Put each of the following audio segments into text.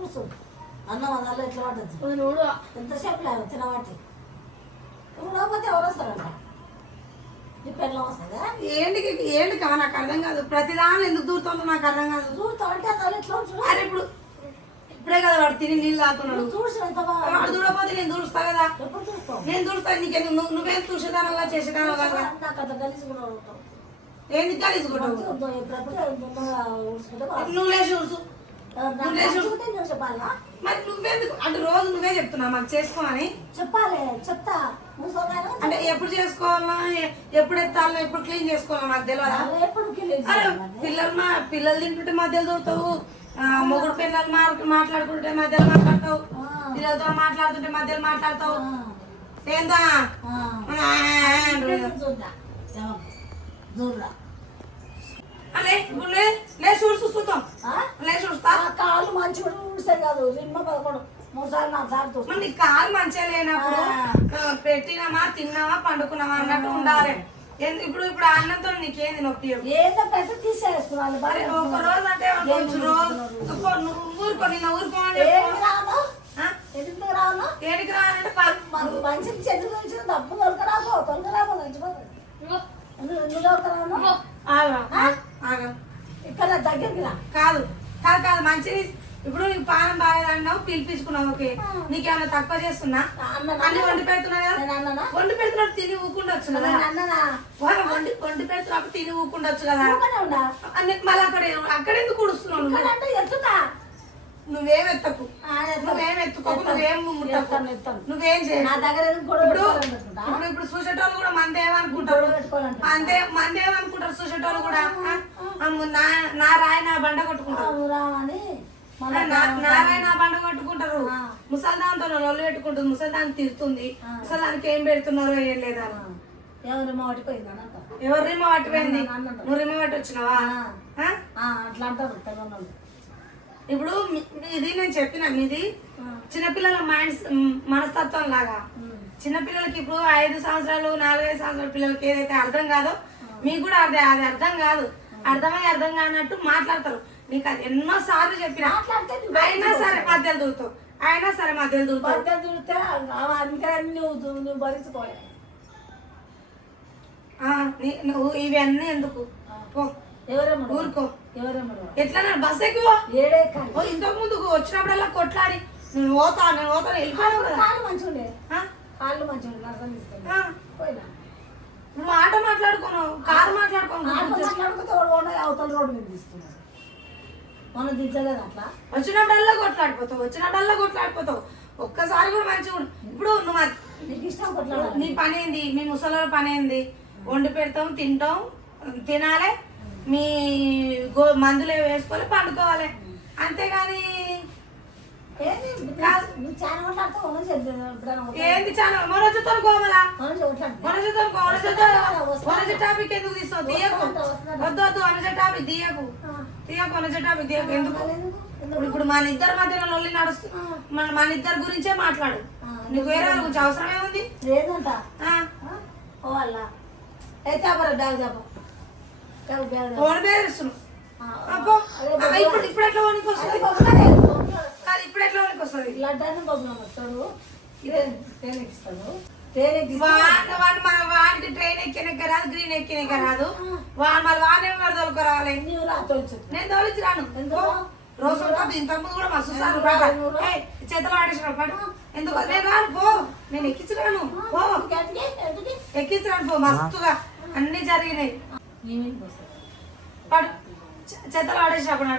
కూర్చో. అన్నం అదాలో ఎట్లా నువ్వు ఎంతసేపు లేదు తినబట్టి. ఊడకపోతే ఎవరు వస్తారంట? నీ పెళ్ళం వస్తుందా? ఏంటికి ఏంటి కావ నాకు అర్థం కాదు. ప్రతిదాని ఎందుకు దూరుతుందో నాకు అర్థం కాదు. దూరుతా అంటే అదాలు ఎట్లా ఉంచు అరే ఇప్పుడు ఇప్పుడే కదా వాడు తిని నీళ్ళు తాగుతున్నాడు. వాడు దూడపోతే నేను దూడుస్తా కదా. నేను దూడుతా నీకెందుకు నువ్వు నువ్వేం చేసేదాను కదా. కలిసి కూడా ఉంటావు ఏంది ఊడ్చుకుంటే బాగా. నువ్వు లేచి చూసు. మరి నువ్వెందుకు అంటే రోజు నువ్వే చెప్తున్నావు మాకు చేసుకోమని చెప్పాలి చెప్తా అంటే ఎప్పుడు చేసుకోవాలా ఎప్పుడు ఎత్తాలో ఎప్పుడు క్లీన్ చేసుకోవాలా మాకు తెలియదా పిల్లలు మా పిల్లలు తింటుంటే మధ్యలో ఆ, మొగుడు పిల్లలు మాట్లాడుకుంటే మధ్యలో మాట్లాడతావు పిల్లలతో మాట్లాడుతుంటే మధ్యలో మాట్లాడతావు ఏందా దూరా అలే ఇప్పుడు లే- లేచి చూడు చూస్తాం లేచి చూస్తా కాళ్ళు మంచి కూడా ఊడిసే కాదు. రిమ్మ పదకొండు. మూడు సార్లు నాలుగు సార్లు తోడు. మరి నీ కాలు మంచిగా లేనప్పుడు పెట్టినామా తిన్నామా పండుకున్నామా అన్నట్టు ఉండాలి. ఎందు- ఇప్పుడు ఇప్పుడు ఆ అన్నంతో నీకేంది నొప్పి? ఏదో పెద్ద తీసేసుకోవాలి అరే ఒక రోజు అంటే కొంచెం రోజు ఒక్క నువ్వు ఊరుకో నిన్న ఊరుకో అని ఏమి చెప్పు. రాను? ఆ? ఎందుకు రాను? ఏడికి రానంటే పా- మాకు మంచికి చెడు తెలిసిన తప్పు దొరకరాబో దొరకరాబో చచ్చిపోతుంది ఇక్కడ దగ్గరికి రా. కాదు. కాదు కాదు మంచిది. ఇప్పుడు నీకు పానం బాగాలేదన్నావు పిలిపించుకున్నావు ఓకే. నీకేమైనా తక్కువ చేస్తున్నా? అన్న వండి పెడుతున్నా కదా? వండి పెడుతున్నప్పుడు తిని ఊకుండొచ్చు కదా? వండి వండి పెడుతున్నప్పుడు తిని ఊకుండొచ్చు కదా? మళ్ళీ అక్కడ అక్కడ ఎందుకు ఉడుస్తున్నావు నువ్వు నువ్వేం ఎత్తకు. నువ్వేం ఎత్తుకోకు నువ్వేం ముట్టకు. నువ్వేం చేయ నా దగ్గర ఇప్పుడు? ఇప్పుడు ఇప్పుడు చూసేటోళ్ళు కూడా మంది ఏమనుకుంటారు గొడవ పెట్టుకోవాలంట. మందే మంది ఏమనుకుంటారు చూసేటోళ్ళు కూడా? నా నా రాయి నా బండ కొట్టుకుంటారు. రాము రామని మళ్ళా నా- నా రాయి నా బండ కొట్టుకుంటారు. ముసల్దాంతో నొల్లు పెట్టుకుంటుంది. ముసల్దాన్ని తిరుతుంది ముసల్దానికి ఏం పెడుతున్నారో ఏం లేదా అని. ఎవరు మాటిపోయింది అని అంటారు ఎవరు రిమ్మ పట్టిపోయింది అన్నాడు. నువ్వు రిమ్మ పట్టి వచ్చినావా అట్లా అంటారు తెలంగాణ ఇప్పుడు ఇది నేను చెప్పిన మీది చిన్నపిల్లల మైండ్స్ మనస్తత్వం లాగా. చిన్నపిల్లలకి ఇప్పుడు ఐదు సంవత్సరాలు నాలుగైదు సంవత్సరాల పిల్లలకి ఏదైతే అర్థం కాదో మీకు కూడా అదే అది అర్థం కాదు. అర్థమై అర్థం కానట్టు మాట్లాడతారు. నీకు అది ఎన్నో సార్లు చెప్పిన అయినా సరే మధ్యలో దూరుతావు. అయినా సరే మధ్యలో దూరుతావు. పద్ధతి చూస్తే అందుకే నువ్వు నువ్వు భరించుకోవాలి. ఆ, నీ- నువ్వు ఇవన్నీ ఎందుకు? పో ఎవరేమో ఊరుకో. ఎవరేమో ఎట్లా బస్ ఎక్కువ? ఏడే కాదు ఇంతకు ముందు వచ్చినప్పుడల్లా కొట్లాడి. నేను పోతా నేను పోతా వెళ్ళిపోయాను కాళ్ళు మంచిగా ఉండే ఆ? కాళ్ళు మంచిగా ఉండే అర్థం ఆ. పోయినా. నువ్వు ఆట మాట్లాడుకోను కారు మాట్లాడుకోను ఆటో మాట్లాడుకుంటే అవతల రోడ్డు మీద తీసుకున్నాడు. మనం దించలేదు అట్లా. వచ్చినప్పుడల్లా కొట్లాడిపోతావు వచ్చినప్పుడల్లా కొట్లాడిపోతావు. ఒక్కసారి కూడా మంచిగా. ఇప్పుడు నువ్వు నీకు ఇష్టం కొట్లాడాలి. నీ పని ఏంది? మీ ముసలి పని ఏంది? వండి పెడతాం తింటాం తినాలి. మీ గో మందులు వేసుకోవాలి పండుకోవాలి. అంతేగాని ఏంది? చాలా చూడట్లేదు. మొనజుతో మొనజుతో మొనజు టాపిక్ ఎందుకు తీస్తావు? తీయకు. వద్దు వద్దు అనుజ టాపిక్ తీయకు. తీయకు అనుజ టాపిక్ తీయకు. ఎందుకు? ఇప్పుడు మన ఇద్దరి మధ్యన లొల్లి నడుస్తుంది మన మన ఇద్దరి గురించే మాట్లాడు. నీకు వేరే వాళ్ళ గురించి అవసరం ఏముంది లేదంట అయితే బ్యాగ్ చెప్పు ఆ, అబ్బో ఇప్పుడు ఇప్పుడు ఎట్లా ఓనికి వస్తుంది. కాదు ఇప్పుడు ఎట్లా ఓనికి వస్తుంది? లడ్డాన్ని బొమ్మలు వస్తాడు ఇదే తేనెకి ఇస్తాడు తేనెకి ఇస్తే వాడు వాడు మన వాడికి ట్రైన్ ఎక్కినక్క రాదు గ్రీన్ ఎక్కినక్క రాదు. వాడు మళ్ళీ వాడిని మరి తోలుకురావాలి నీవు రా తోల్చు. నేను తోలిచి రాను. ఎందుకు? రోజు ఇంతకు ముందు కూడా మస్తు సార్లు? పాట. చేతులు ఆడేసిన పాట ఎందుకు? నేను రాను పో. నేను ఎక్కించరాను పో? ఎక్కించరాను పో మస్తుగా. అన్ని జరిగినాయి. నీవింటికి వస్తాడు. పాడు. చే- చేతులు ఆడేసినప్పుడు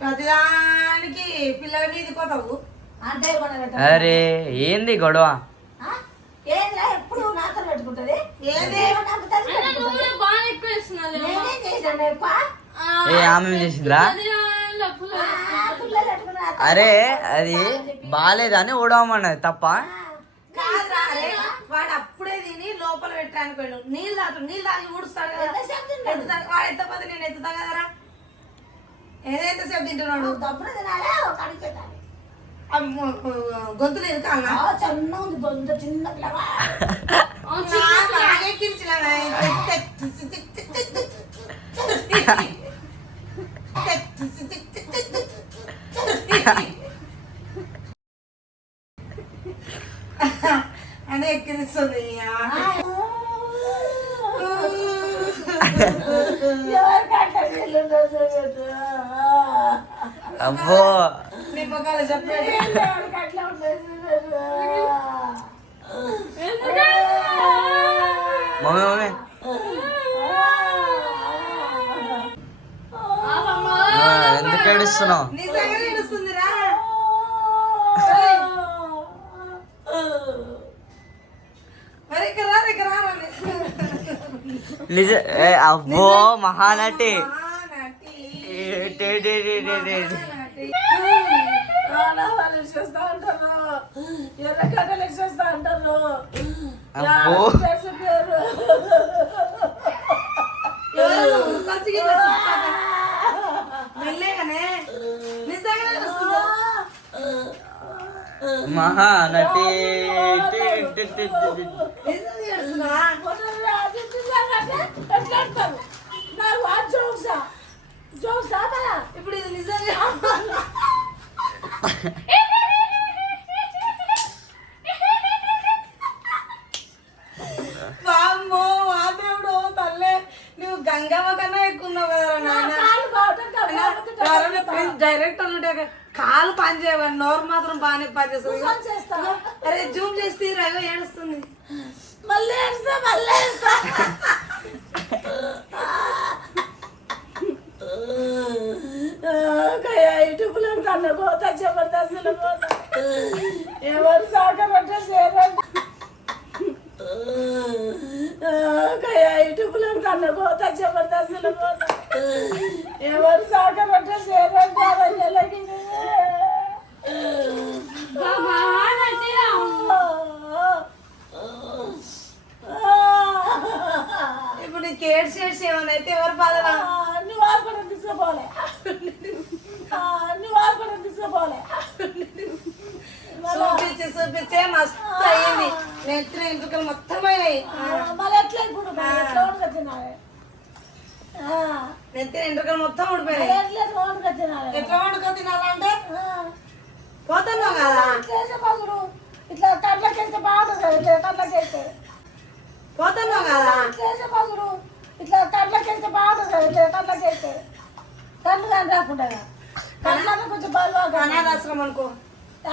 ప్రతిదానికి పిల్లల మీదకి పోతావు. అరే ఏంది గొడవ? ఎప్పుడు నాతో పెట్టుకుంటది? ఏ ఆమె చేసిందిరా? అరే అది బాగాలేదని ఓడవమన్నది తప్ప కాదురా అరే వాడు అప్పుడే తిని పెట్టడానికి పోయాడు నీళ్ళు తాగు నీళ్ళు తాగి ఊడుస్తాడు కదా. వాడు ఎత్తపోతే నేను ఎత్తుతా కదరా ఏదైతే సేపు తింటున్నాడు. దప్పుడు తినాలి? ఒక అడిగి పెట్టాలి. గొంతులు ఎదుకాలనా చిన్న ఉంది దొంగ చిన్న. అని ఎక్కిరిస్తుంది. అబ్బో. మమ్మీ మమ్మీ ఎందుకు ఏడుస్తున్నావు నిజ అబ్బో మహానటి. మహానటి. ఏడుస్తుందా? నాకు ఆ జోక్సా. జోక్సా కదా ఇప్పుడు ఇది నిజంగా వామ్మో మా దేవుడు తల్లే. నువ్వు గంగమ్మ కన్నా ఎక్కువ ఉన్నావు కదా నాయన. కాలు బాగుంటుంది ఎవరైనా ప్లీజ్ డైరెక్టర్ ఉంటే కాలు పని చేయవని నోరు మాత్రం బాగానే పని చేస్తుంది. అరే జూమ్ చేస్తే రైవ ఏడుస్తుంది. మళ్ళీ వేస్తా మళ్ళీ వేస్తా కన్నా పోతా జబర్దస్త్లో పోతా. ఎవరు సాగరంటే చేరండి యూట్యూబ్లో కన్నా పోతా జబర్దస్త్లో పోతా. ఎవరు సాగరంటే చేరండి అవన్నీ ఇప్పుడు ఏమైనా అయితే ఎవరు తీసుకోపోలే అన్ని హాస్పిటల్ తీసుకోపోలే. చూపించి చూపించే మస్తు అయ్యింది నెత్తిన ఎంట్రుకలు మొత్తం ఆ, నెత్తిన ఎంట్రుకలు మొత్తం మరి ఊడిపోయినాయి ఎట్లా వండుకో తినాలంటే పోతున్నావు కదా. ఇట్లా ఇట్లా కట్లకేస్తే బాగుంటుంది ఇట్లా కట్లకేస్తే పోతున్నావు కదా. వేసే పసుడు ఇట్లా కట్లకేస్తే బాగుంటుంది కదా, ఇట్లా కట్లకేస్తే కళ్ళు కానీ రాకుండా. కళ్ళలో కొంచెం బరువుగా అనాథాశ్రమం అనుకో.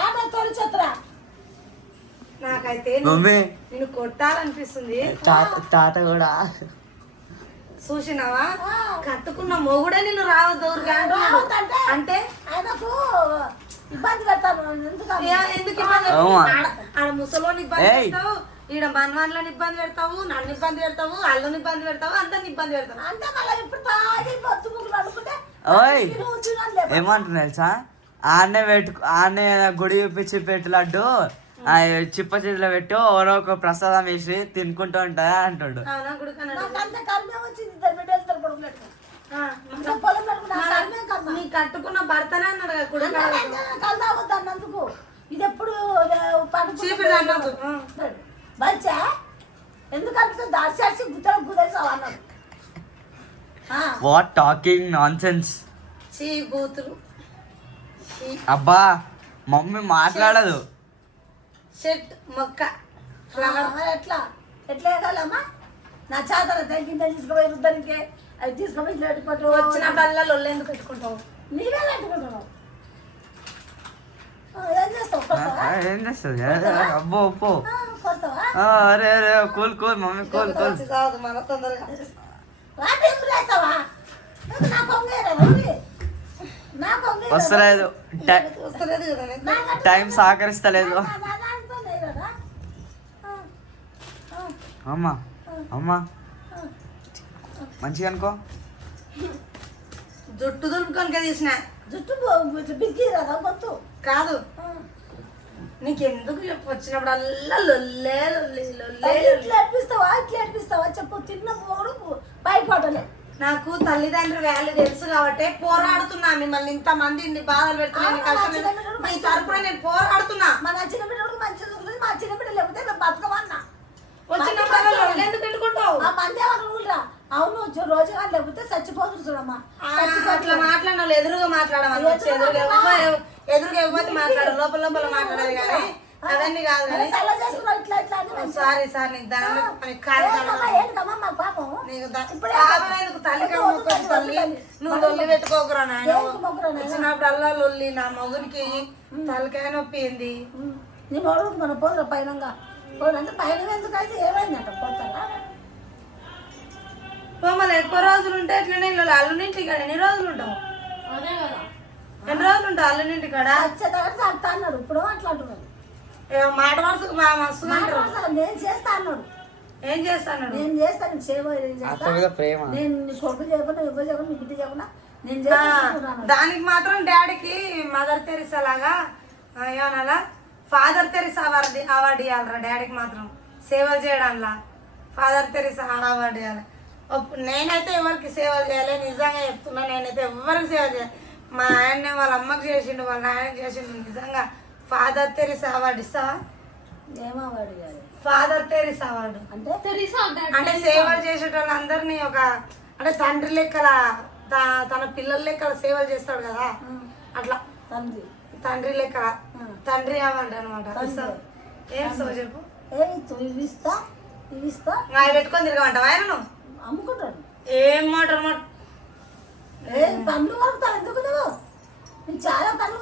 ఆట తొలి చెత్తరా నాకైతే మమ్మీ. నేను కొట్టాలనిపిస్తుంది. తాత తాత కూడా. చూసినావా? కట్టుకున్న మొగుడే నిన్ను రావద్దు? అంటే ఆయనకు ఇబ్బంది పెడతాను ఎందుకు ఇబ్బంది? ఆడ- ముసలోని ఇబ్బంది. పెడతావు. ఈడ మన్వాన్లను ఇబ్బంది పెడతావు. నన్ను ఇబ్బంది పెడతావు. అల్లుని ఇబ్బంది పెడతావు. అందరిని ఇబ్బంది పెడతావు. అంటే మళ్ళీ ఇప్పుడు తాగి పొద్దు ముగ్గులు అనుకుంటే ఓయ్ ఏమంటున్నా తెలుసా? ఆడనే పెట్టు ఆడనే గుడి చూపించి పెట్టు లడ్డు. ఆ చిప్ప చేతిలో పెట్టు ఎవరో ఒక ప్రసాదం వేసి తినుకుంటూ ఉంటాయా అంటాడు. కట్టుకున్న భర్తనే అన్నాడు అన్నందుకు ఇది ఎప్పుడు. బచ్చా ఎందుకంటే దాచేసి గుద్దలు గుదేసావు అన్నాడు వాట్ టాకింగ్ నాన్ సెన్స్ అబ్బా మమ్మీ మాట్లాడదు. షెట్ మొక్క. ఎట్లా? ఎట్లా వేయాలమ్మా నా చేతన తగ్గింద తీసుకుపోయి రుద్దనికి. అవి తీసుకుపోయి ఇట్లా పెట్టుకోవటం వచ్చినప్పుడల్లా లొల్లు ఎందుకు పెట్టుకుంటావు? నీవే పెట్టుకుంటున్నావు ఆ, ఏం చేస్తుంది అబ్బో అబ్బో అరే అరే cool cool mummy cool cool. మన తొందరగా. వస్తలేదు. టై- సహకరిస్తలేదు. అమ్మా అమ్మా. మంచిగా అనుకో. జుట్టు దులుపుకొని తీసిన. జుట్టు బిగ్గి కదా గొంతు? కాదు. నీకెందుకు చెప్పు? వచ్చినప్పుడల్లా లొల్లే లొల్లి లొల్లే. ఇట్లా ఏడిపిస్తావా? ఇట్లా ఏడిపిస్తావా? చెప్పు తిన్న పోడు భయపడలే నాకు తల్లిదండ్రులు వాల్యూ తెలుసు కాబట్టి పోరాడుతున్నా మిమ్మల్ని ఇంత మంది ఇన్ని బాధలు పెడుతున్నా ఇన్ని కష్టాలు పెడుతున్నా. మీ తరపున నేను పోరాడుతున్నా. మన చిన్న బిడ్డలకు మంచిగా దొరుకుతుంది మా చిన్న బిడ్డ లేకపోతే మేము బతకమన్నా. లొల్లి ఎందుకు పెట్టుకుంటావు ఆ మంది ఎవరు అవును చూ- రోజుగా లేకపోతే చచ్చిపోతుంది చూడమ్మా. అట్లా మాట్లాడిన ఎదురుగా మాట్లాడమని ఎదురుగా ఎవ్వ- ఎదురుగా ఇవ్వద్దు మాట్లాడు లోపల లోపల మాట్లాడాలి కానీ. అవన్నీ కాదు కానీ. సారీ సార్ నీకు తల్లి? నువ్వు లొల్లి పెట్టుకోకురా నాయన. లొల్లి నా మొగునికి తలకాయ నొప్పి ఏంది? ఉమ్. నీ మన పోదురా పైనంగా. పోదంటే పైన ఎందుకు అయితే ఏమైందంట? పోతారా? మళ్ళీ ఎక్కువ రోజులు ఉంటే ఎట్లనే ఇల్లు? అల్లునింటి కాడ ఎన్ని రోజులు ఉంటావు? అదే కదా. ఎన్ని రోజులు ఉంటావు అల్లునింటి కాడ? వచ్చేదాకా అన్నాడు. ఇప్పుడు అట్లా అంటున్నాడు ఏ మాట వరుసకు మా మస్తు నేను చేస్తా అన్నాడు. ఏం చేస్తాను నేను చేస్తాను సేవ నేను కొడుకు చేయకుండా ఇవ్వ చేయకుండా నీ బిడ్డ చేయకుండా నేను దానికి మాత్రం డాడీకి మదర్ తెరిసా లాగా ఏమనాలా ఫాదర్ తెరిసా అవార్డు అవార్డు ఇవ్వాలరా డాడీకి మాత్రం. సేవలు చేయడంలా ఫాదర్ తెరిసా అవార్డు ఇవ్వాలి నేనైతే ఎవరికి సేవలు చేయాలి నిజంగా చెప్తున్నా నేనైతే ఎవరికి సేవ చేయాలి. మా ఆయన వాళ్ళ అమ్మకి చేసిండు వాళ్ళ నాయనకి చేసిండు నిజంగా ఫాదర్ తెరిసా అవార్డు ఇస్తావా? కాదు. ఫాదర్ తెరిసా అవార్డు అంటే తెరీసా అంటే సేవలు చేసేటోళ్ళందరినీ ఒక అంటే తండ్రి లెక్కల తన పిల్లల లెక్కల సేవలు చేస్తాడు కదా? అట్లా. తండ్రి. తండ్రి లెక్క తండ్రి అవ్వండి అనమాట ఏం సో చెప్పు. ఏ ఇవి ఇస్తా ఇవి ఇస్తా. పెట్టుకొని తిరగమంటావా ఆయన అమ్ముకుంటాడు. ఏం మాట ఏ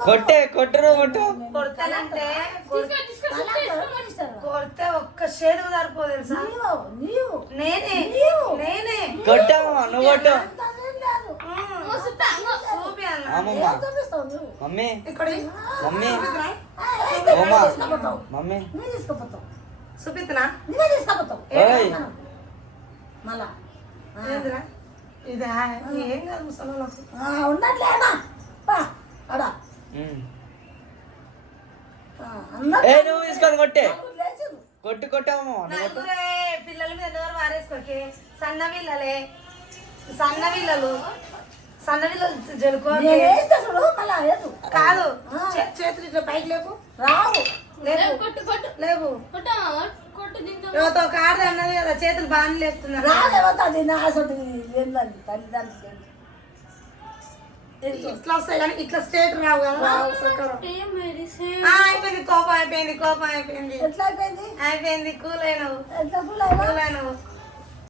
కొట్టే. కొట్టరు కొట్టు. కొడతానంటే కొడితే ఒక్క చేతుకు సరిపో తెలుసా? నీవు నీవు. నేనే నువ్వు కొట్టు మమ్మీ. ఇక్కడ మమ్మీ. ఆ, ఏ, మమ్మీ. చూపిస్తున్నా మళ్ళా. కాదు ముసలోళ్ళకు. ఆ, ఉన్నట్లేనా పా అడా ఉమ్. ఆ, అన్నట్టు ఏ నువ్వు తీసుకొని కొట్టే. కొట్టు కొట్టాము నలుగురే పిల్లల మీద నోరు వారేసుకోకే? సన్న పిల్లలే సన్న పిల్లలు సన్న పిల్లలు జలుకో కాదు. చేతులు ఇట్లా పైకి లేపు. రావు. లేపు. కొట్టు కొట్టు. లేపు కొట్ట కొట్టు దీంతో యువత ఒక ఆడది అన్నది కదా చేతులు బాగానే లేపుతున్నారు. రాలేవతుంది నా అసలు తల్లిదండ్రులు. ఇట్లా వస్తాయి కానీ ఇట్లా స్ట్రేట్ రావు కదా. అయిపోయింది. కోపం అయిపోయింది కోపం అయిపోయింది. ఎట్లా అయిపోయింది? అయిపోయింది కూల్ అయినవు కూల్ అయినవు